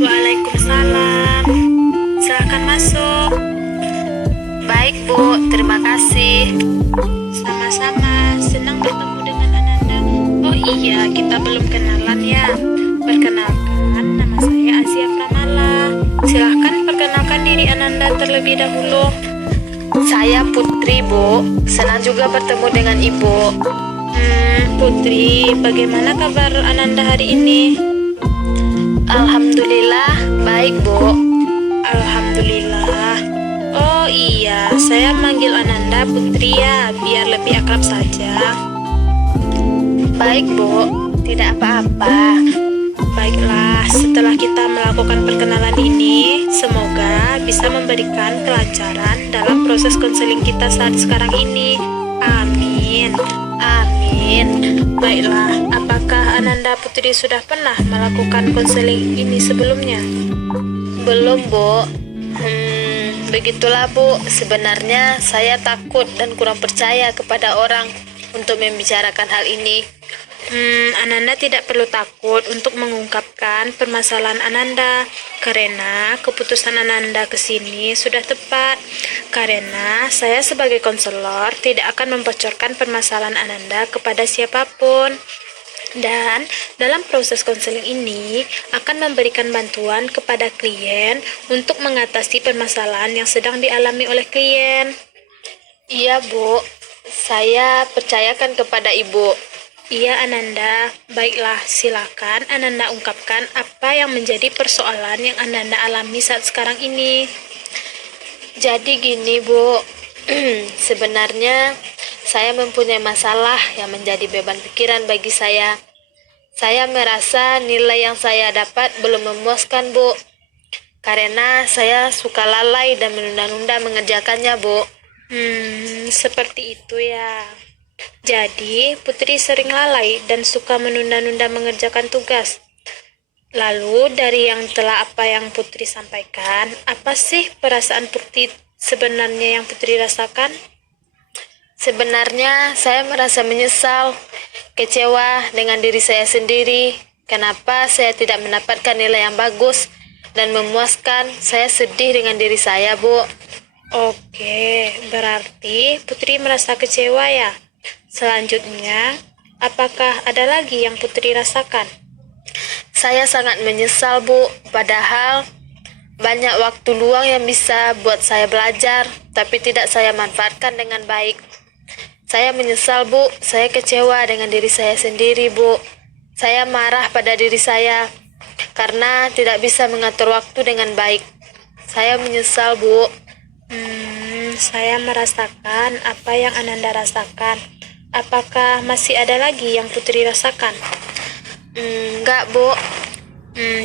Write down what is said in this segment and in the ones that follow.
Waalaikumsalam. Silakan masuk. Baik, Bu. Terima kasih. Sama-sama. Senang bertemu dengan Ananda. Oh iya, kita belum kenalan ya. Perkenalkan, nama saya Asia Pramala. Silahkan perkenalkan diri Ananda terlebih dahulu. Saya Putri, Bu. Senang juga bertemu dengan Ibu. Putri, bagaimana kabar Ananda hari ini? Alhamdulillah, baik, Bu. Alhamdulillah. Oh iya, saya manggil Ananda Putri ya, biar lebih akrab saja. Baik, Bu. Tidak apa-apa. Baiklah, setelah kita melakukan perkenalan ini, semoga bisa memberikan kelancaran dalam proses konseling kita saat sekarang ini. Amin. Amin. Baiklah, apakah Ananda Putri sudah pernah melakukan konseling ini sebelumnya? Belum, Bu. Begitulah, Bu. Sebenarnya saya takut dan kurang percaya kepada orang untuk membicarakan hal ini. Ananda tidak perlu takut untuk mengungkapkan permasalahan Ananda, karena keputusan Ananda ke sini sudah tepat. Karena saya sebagai konselor tidak akan membocorkan permasalahan Ananda kepada siapapun. Dan dalam proses konseling ini akan memberikan bantuan kepada klien untuk mengatasi permasalahan yang sedang dialami oleh klien. Iya, Bu. Saya percayakan kepada Ibu. Iya, Ananda. Baiklah, silakan Ananda ungkapkan apa yang menjadi persoalan yang Ananda alami saat sekarang ini. Jadi gini, Bu. Sebenarnya saya mempunyai masalah yang menjadi beban pikiran bagi saya. Saya merasa nilai yang saya dapat belum memuaskan, Bu. Karena saya suka lalai dan menunda-nunda mengerjakannya, Bu. Seperti itu ya. Jadi, Putri sering lalai dan suka menunda-nunda mengerjakan tugas. Lalu, dari yang telah apa yang Putri sampaikan, apa sih perasaan Putri sebenarnya yang Putri rasakan? Sebenarnya saya merasa menyesal, kecewa dengan diri saya sendiri. Kenapa saya tidak mendapatkan nilai yang bagus dan memuaskan? Saya sedih dengan diri saya, Bu. Oke, berarti Putri merasa kecewa ya? Selanjutnya, apakah ada lagi yang Putri rasakan? Saya sangat menyesal, Bu. Padahal banyak waktu luang yang bisa buat saya belajar, tapi tidak saya manfaatkan dengan baik. Saya menyesal, Bu. Saya kecewa dengan diri saya sendiri, Bu. Saya marah pada diri saya karena tidak bisa mengatur waktu dengan baik. Saya menyesal, Bu. Saya merasakan apa yang Ananda rasakan. Apakah masih ada lagi yang Putri rasakan? Enggak, Bu.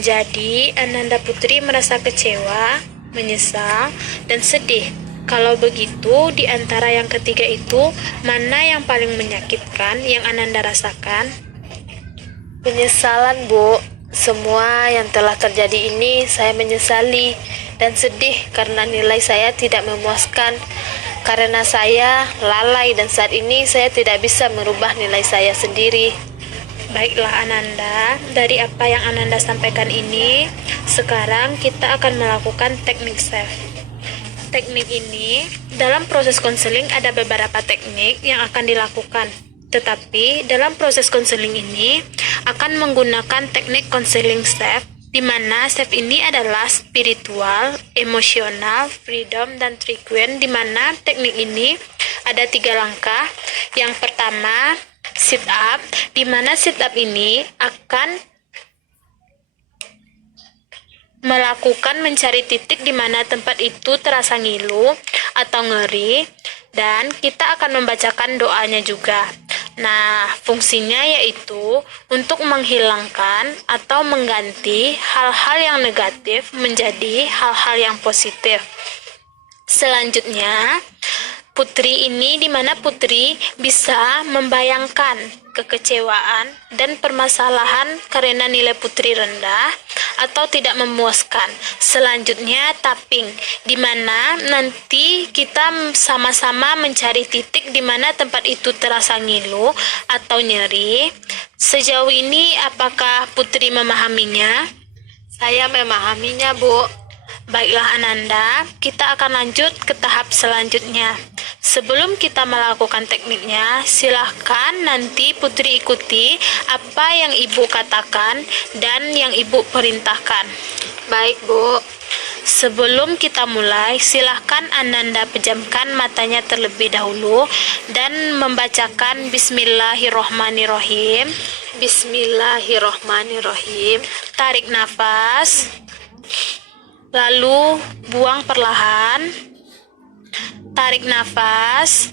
Jadi, Ananda Putri merasa kecewa, menyesal, dan sedih. Kalau begitu, di antara yang ketiga itu, mana yang paling menyakitkan yang Ananda rasakan? Penyesalan, Bu. Semua yang telah terjadi ini saya menyesali dan sedih karena nilai saya tidak memuaskan. Karena saya lalai dan saat ini saya tidak bisa merubah nilai saya sendiri. Baiklah Ananda, dari apa yang Ananda sampaikan ini, sekarang kita akan melakukan teknik SAFE. Teknik ini, dalam proses konseling ada beberapa teknik yang akan dilakukan. Tetapi dalam proses konseling ini akan menggunakan teknik konseling SAFE, di mana SAFE ini adalah spiritual, emosional, freedom, dan triquien, di mana teknik ini ada 3 langkah. Yang pertama, sit up, di mana sit up ini akan melakukan mencari titik di mana tempat itu terasa ngilu atau ngeri, dan kita akan membacakan doanya juga. Nah, fungsinya yaitu untuk menghilangkan atau mengganti hal-hal yang negatif menjadi hal-hal yang positif. Selanjutnya, Putri ini di mana Putri bisa membayangkan kekecewaan dan permasalahan karena nilai Putri rendah atau tidak memuaskan. Selanjutnya tapping, di mana nanti kita sama-sama mencari titik di mana tempat itu terasa ngilu atau nyeri. Sejauh ini apakah Putri memahaminya? Saya memahaminya, Bu. Baiklah Ananda, kita akan lanjut ke tahap selanjutnya. Sebelum kita melakukan tekniknya, silahkan nanti Putri ikuti apa yang Ibu katakan dan yang Ibu perintahkan. Baik, Bu. Sebelum kita mulai, silahkan Ananda pejamkan matanya terlebih dahulu dan membacakan Bismillahirrohmanirrohim. Bismillahirrohmanirrohim. Tarik nafas, lalu buang perlahan. Tarik nafas,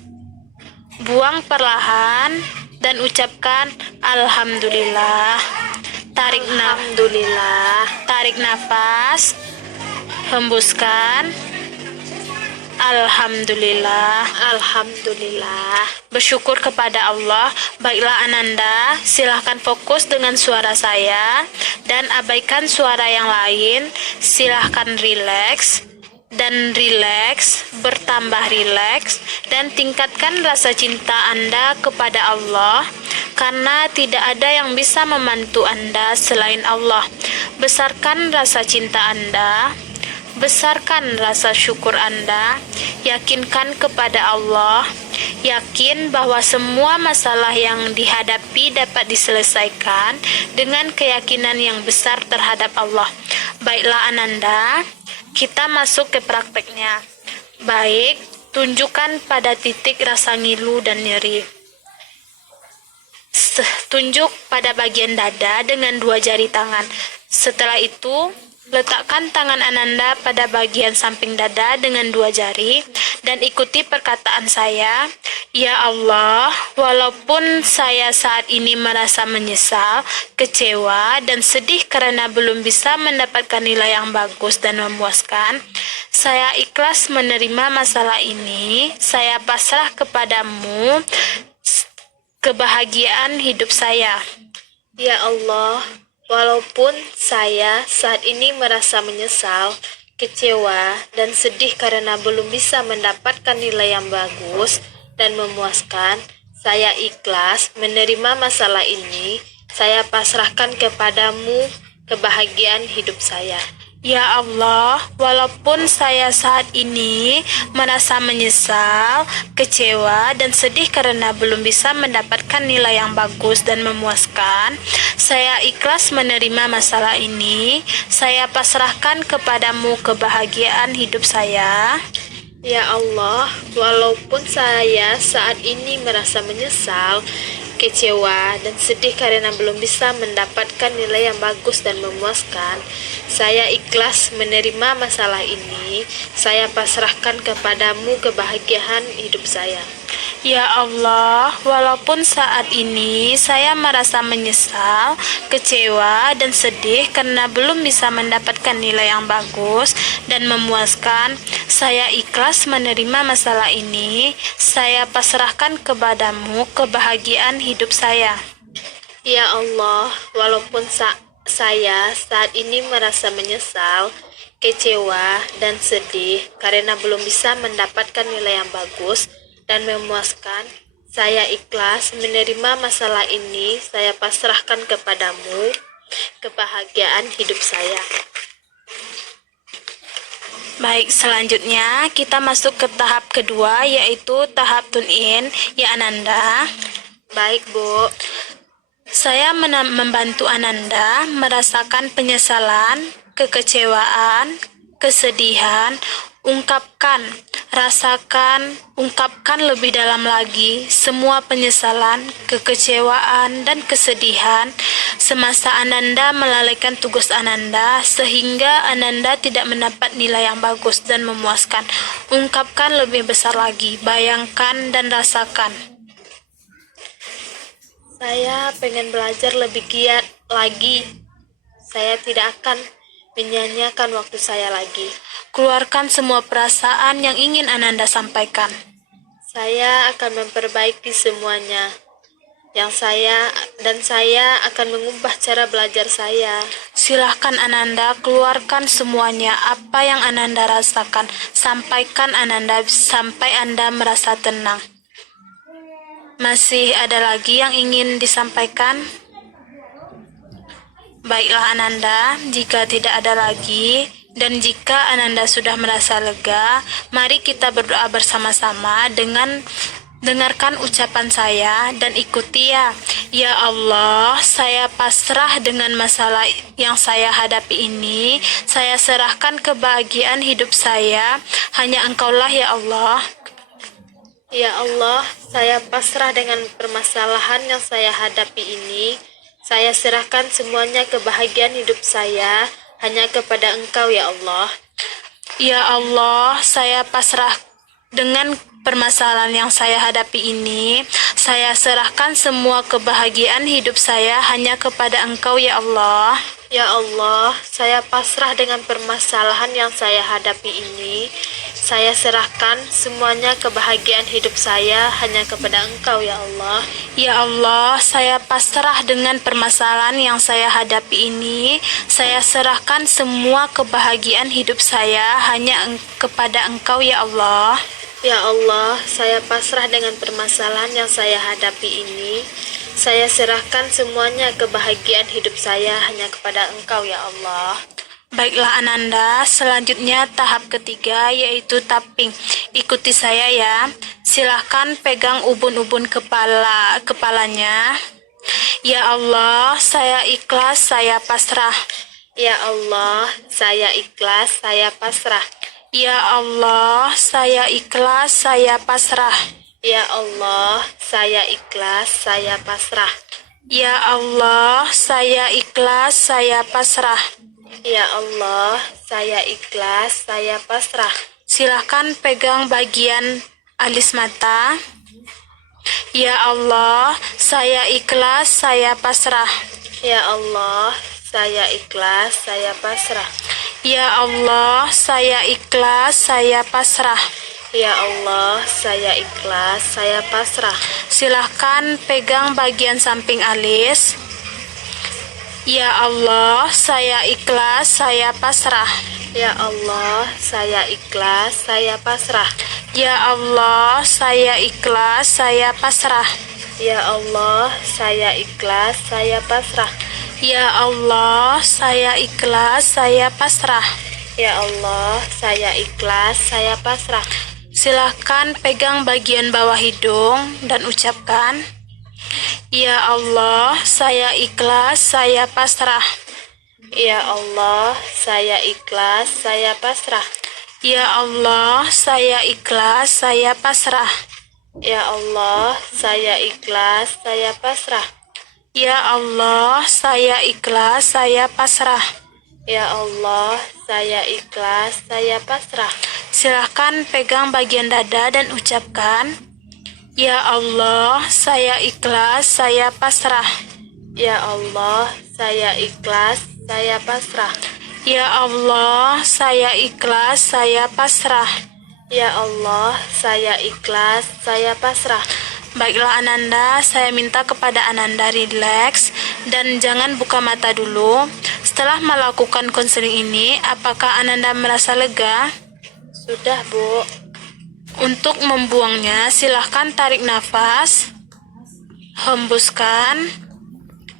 buang perlahan, dan ucapkan Alhamdulillah. Tarik nafas, hembuskan Alhamdulillah. Alhamdulillah. Bersyukur kepada Allah. Baiklah Ananda, silahkan fokus dengan suara saya dan abaikan suara yang lain. Silahkan rileks dan rileks, bertambah rileks, dan tingkatkan rasa cinta Anda kepada Allah, karena tidak ada yang bisa membantu Anda selain Allah. Besarkan rasa cinta Anda, besarkan rasa syukur Anda, yakinkan kepada Allah, yakin bahwa semua masalah yang dihadapi dapat diselesaikan dengan keyakinan yang besar terhadap Allah. Baiklah Ananda, kita masuk ke prakteknya. Baik, tunjukkan pada titik rasa ngilu dan nyeri. Tunjuk pada bagian dada dengan 2 jari tangan. Setelah itu, letakkan tangan Ananda pada bagian samping dada dengan 2 jari dan ikuti perkataan saya. Ya Allah, walaupun saya saat ini merasa menyesal, kecewa, dan sedih karena belum bisa mendapatkan nilai yang bagus dan memuaskan, saya ikhlas menerima masalah ini. Saya pasrah kepadamu kebahagiaan hidup saya. Ya Allah, walaupun saya saat ini merasa menyesal, kecewa, dan sedih karena belum bisa mendapatkan nilai yang bagus dan memuaskan, saya ikhlas menerima masalah ini. Saya pasrahkan kepadamu kebahagiaan hidup saya. Ya Allah, walaupun saya saat ini merasa menyesal, kecewa, dan sedih karena belum bisa mendapatkan nilai yang bagus dan memuaskan, saya ikhlas menerima masalah ini. Saya pasrahkan kepadamu kebahagiaan hidup saya. Ya Allah, walaupun saya saat ini merasa menyesal, kecewa, dan sedih karena belum bisa mendapatkan nilai yang bagus dan memuaskan, saya ikhlas menerima masalah ini. Saya pasrahkan kepadamu kebahagiaan hidup saya. Ya Allah, walaupun saat ini saya merasa menyesal, kecewa, dan sedih karena belum bisa mendapatkan nilai yang bagus dan memuaskan, saya ikhlas menerima masalah ini. Saya pasrahkan kepadamu kebahagiaan hidup saya. Ya Allah, walaupun saya saat ini merasa menyesal, kecewa, dan sedih karena belum bisa mendapatkan nilai yang bagus dan memuaskan, saya ikhlas menerima masalah ini. Saya pasrahkan kepadamu kebahagiaan hidup saya. Baik, selanjutnya kita masuk ke tahap kedua, yaitu tahap tune-in. Ya Ananda, Baik, Bu. saya membantu Ananda merasakan penyesalan, kekecewaan, kesedihan. Ungkapkan, rasakan, ungkapkan lebih dalam lagi semua penyesalan, kekecewaan, dan kesedihan semasa Ananda melalaikan tugas Ananda sehingga Ananda tidak mendapat nilai yang bagus dan memuaskan. Ungkapkan lebih besar lagi, bayangkan dan rasakan. Saya pengen belajar lebih giat lagi. Saya tidak akan menyanyiakan waktu saya lagi. Keluarkan semua perasaan yang ingin Ananda sampaikan. Saya akan memperbaiki semuanya. Saya akan mengubah cara belajar saya. Silahkan Ananda keluarkan semuanya apa yang Ananda rasakan. Sampaikan Ananda sampai Anda merasa tenang. Masih ada lagi yang ingin disampaikan? Baiklah Ananda, jika tidak ada lagi, dan jika Ananda sudah merasa lega, mari kita berdoa bersama-sama dengan dengarkan ucapan saya dan ikuti ya. Ya Allah, saya pasrah dengan masalah yang saya hadapi ini. Saya serahkan kebahagiaan hidup saya. Hanya Engkaulah ya Allah. Ya Allah, saya pasrah dengan permasalahan yang saya hadapi ini. Saya serahkan semuanya kebahagiaan hidup saya hanya kepada Engkau ya Allah. Ya Allah, saya pasrah dengan permasalahan yang saya hadapi ini. Saya serahkan semua kebahagiaan hidup saya hanya kepada Engkau ya Allah. Ya Allah, saya pasrah dengan permasalahan yang saya hadapi ini. Saya serahkan semuanya kebahagiaan hidup saya hanya kepada Engkau ya Allah. Ya Allah, saya pasrah dengan permasalahan yang saya hadapi ini. Saya serahkan semua kebahagiaan hidup saya hanya kepada Engkau ya Allah. Ya Allah, saya pasrah dengan permasalahan yang saya hadapi ini. Saya serahkan semuanya kebahagiaan hidup saya hanya kepada Engkau ya Allah. Baiklah Ananda, selanjutnya tahap ketiga yaitu tapping. Ikuti saya ya. Silahkan pegang ubun-ubun kepalanya. Ya Allah, saya ikhlas, saya pasrah. Ya Allah, saya ikhlas, saya pasrah. Ya Allah, saya ikhlas, saya pasrah. Ya Allah, saya ikhlas, saya pasrah. Ya Allah, saya ikhlas, saya pasrah. Ya Allah, saya ikhlas, saya pasrah. Silahkan pegang bagian alis mata. Ya Allah, saya ikhlas, saya pasrah. Ya Allah, saya ikhlas, saya pasrah. Ya Allah, saya ikhlas, saya pasrah. Ya Allah, saya ikhlas, saya pasrah. Silahkan pegang bagian samping alis. Ya Allah, saya ikhlas, saya pasrah. Ya Allah, saya ikhlas, saya pasrah. Ya Allah, saya ikhlas, saya pasrah. Ya Allah, saya ikhlas, saya pasrah. Ya Allah, saya ikhlas, saya pasrah. Ya Allah, saya ikhlas, saya pasrah. Silahkan pegang bagian bawah hidung dan ucapkan, Ya Allah, saya ikhlas, saya pasrah. Ya Allah, saya ikhlas, saya pasrah. Ya Allah, saya ikhlas, saya pasrah. Ya Allah, saya ikhlas, saya pasrah. Ya Allah, saya ikhlas, saya pasrah. Ya Allah, saya ikhlas, saya pasrah. Silahkan pegang bagian dada dan ucapkan, Ya Allah, saya ikhlas, saya pasrah. Ya Allah, saya ikhlas, saya pasrah. Ya Allah, saya ikhlas, saya pasrah. Ya Allah, saya ikhlas, saya pasrah. Baiklah Ananda, saya minta kepada Ananda rileks dan jangan buka mata dulu. Setelah melakukan konseling ini, apakah Ananda merasa lega? Sudah, Bu. Untuk membuangnya, silahkan tarik nafas, hembuskan.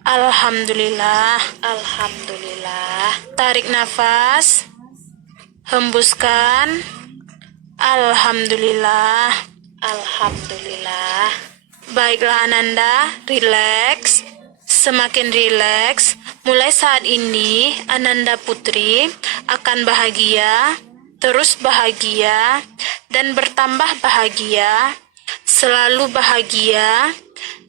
Alhamdulillah. Alhamdulillah. Tarik nafas, hembuskan. Alhamdulillah. Alhamdulillah. Baiklah Ananda, rileks. Semakin rileks, mulai saat ini Ananda Putri akan bahagia, terus bahagia, dan bertambah bahagia, selalu bahagia,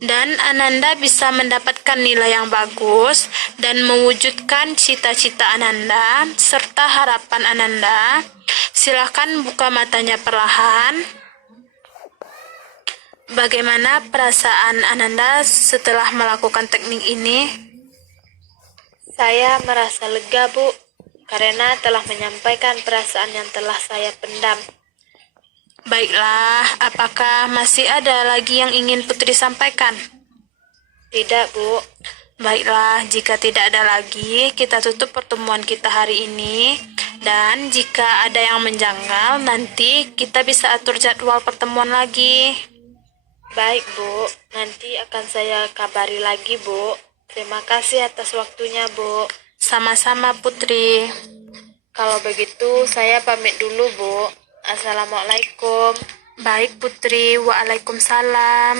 dan Ananda bisa mendapatkan nilai yang bagus dan mewujudkan cita-cita Ananda serta harapan Ananda. Silahkan buka matanya perlahan. Bagaimana perasaan Ananda setelah melakukan teknik ini? Saya merasa lega, Bu, karena telah menyampaikan perasaan yang telah saya pendam. Baiklah, apakah masih ada lagi yang ingin Putri sampaikan? Tidak, Bu. Baiklah, jika tidak ada lagi, kita tutup pertemuan kita hari ini. Dan jika ada yang menjanggal, nanti kita bisa atur jadwal pertemuan lagi. Baik, Bu. Nanti akan saya kabari lagi, Bu. Terima kasih atas waktunya, Bu. Sama-sama, Putri. Kalau begitu, saya pamit dulu, Bu. Assalamualaikum. Baik, Putri. Waalaikumsalam.